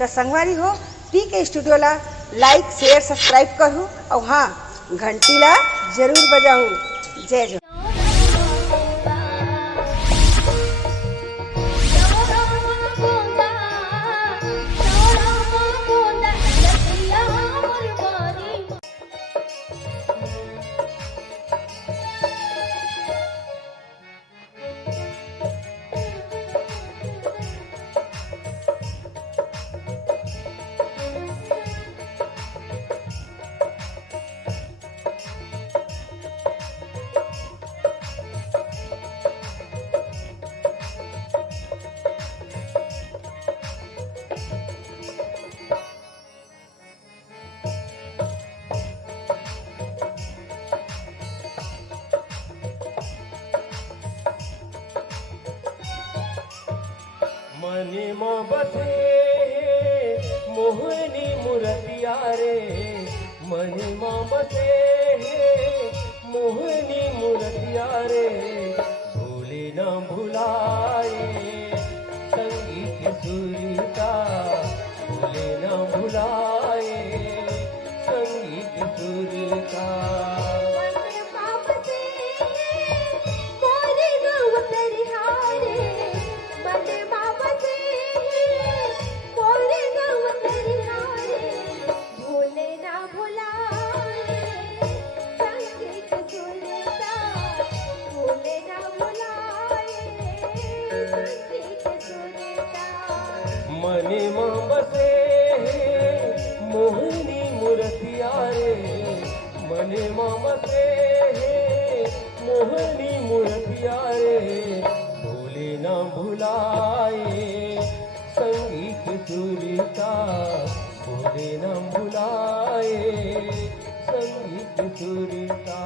तो संगवारी हो पी के स्टूडियो ला लाइक शेयर सब्सक्राइब करूँ और हाँ घंटी ला जरूर बजाऊँ। जय जय। मनी मोहब्बते मोहनी मुरतिया रे, मनी मोहब्बते मोहनी मुरतिया रे, भूले न भुलाए संगीत सुरता, भूले न भुलाए संगीत सुरता। मनी मोहब्बते मोहनी मुरतिया रे, मनी मोहब्बते मोहनी मुरतिया रे, भूले न भुलाए संगीत सुरता, भूले न भुलाए संगीत सुरता।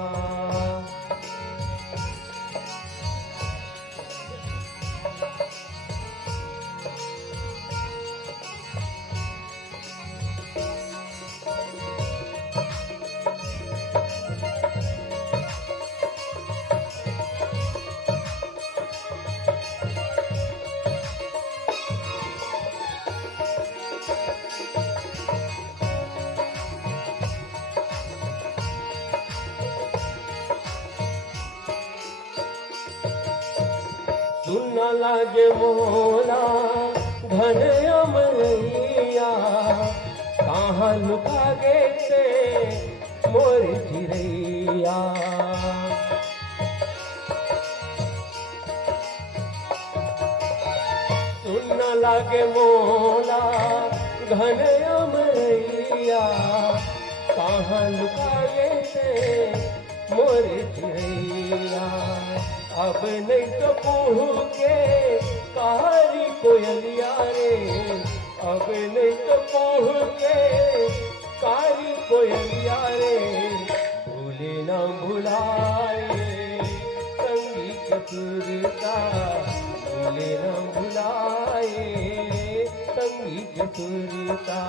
सुन लागे मोला घन अमरैया, कहाँ लुका गे थे मोर चिड़ैया। सुन लागे मोला घन अमरैया, कहाँ लुका गे थे मोर चिड़ैया। अब नहीं तो कहूँ के कारी कोयलिया रे, अब नहीं तो कहूँ के कारी कोयलिया रे, भूले न भुलाए संगीत सुरता, भूले न भुलाए संगीत सुरता।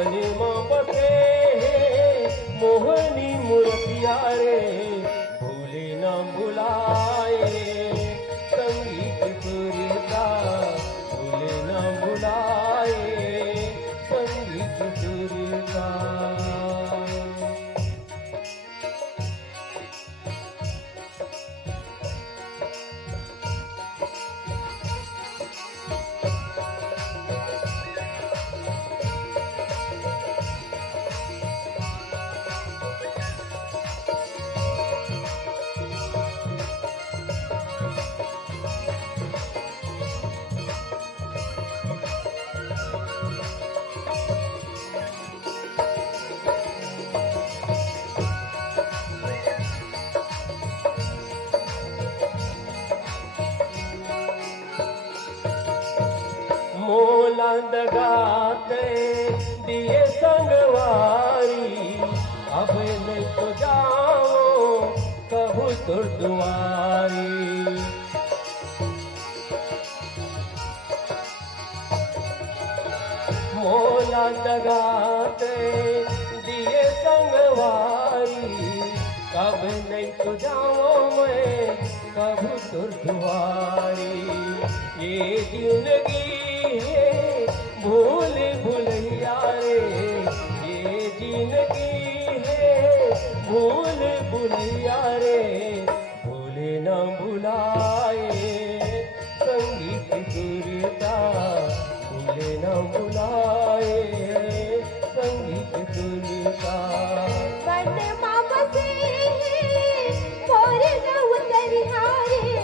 मन में बसे मोहनी मूर्तिया रे भूले न भुलाए संगीत सुरता भूले न भुलाए संगीत सुरता। मोला दगाते दिए संगवारी अब नहीं तो जाओ कबू तुर दुआरी। मोला दगाते दिए संगवारी कब नहीं तो जाओ मैं कबू तुर दुआरी। ये जिंदगी भूल भुलैया रे ये जिंदगी है भूल भुलैया रे भूले न भुलाए संगीत सुरता भूले न भुलाए संगीत सुरता। मन मावसे मोरे गौ तरिहारे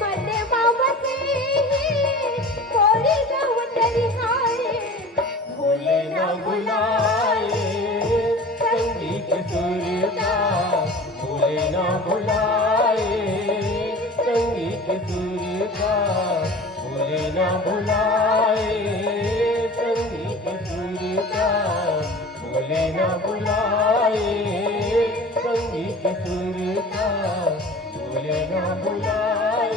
मन मावसे मोरे गौ तरिहारे भूले न भुलाए संगीत सुरता भूले न भुलाए संगीत सुरता भूले न भुलाए संगीत सुरता भूले न भुलाए संगीत सुरता भूले न भुलाए।